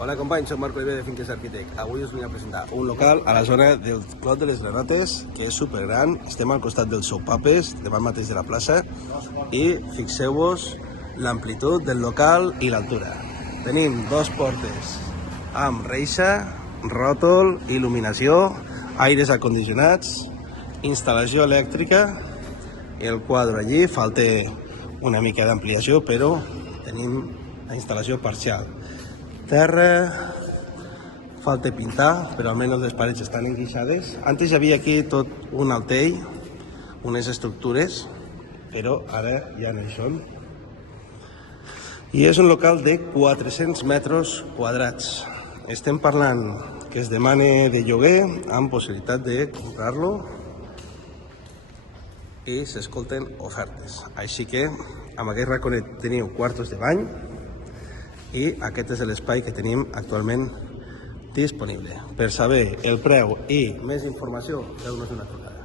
Hola companys, soc Marc Oliver de Finques Arquitect. Avui us vinc a presentar un local a la zona del Clot de les Granotes, que és supergran. Estem al costat del Soupapes, davant mateix de la plaça, i fixeu-vos l'amplitud del local i l'altura. Tenim dos portes amb reixa, ròtol, il·luminació, aires acondicionats, instal·lació elèctrica, i el quadre allí falta una mica d'ampliació, però tenim la instal·lació parcial. Terra, falta pintar, però almenys les parets estan enguixades. Antes hi havia aquí tot un altell, unes estructures, però ara ja no hi són. I és un local de 400 metres quadrats. Estem parlant que es demana de lloguer amb possibilitat de comprar-lo i s'escolten ofertes. Així que amb aquest raconet teniu quartos de bany i aquest és l'espai que tenim actualment disponible. Per saber el preu i més informació, feu-nos una trucada.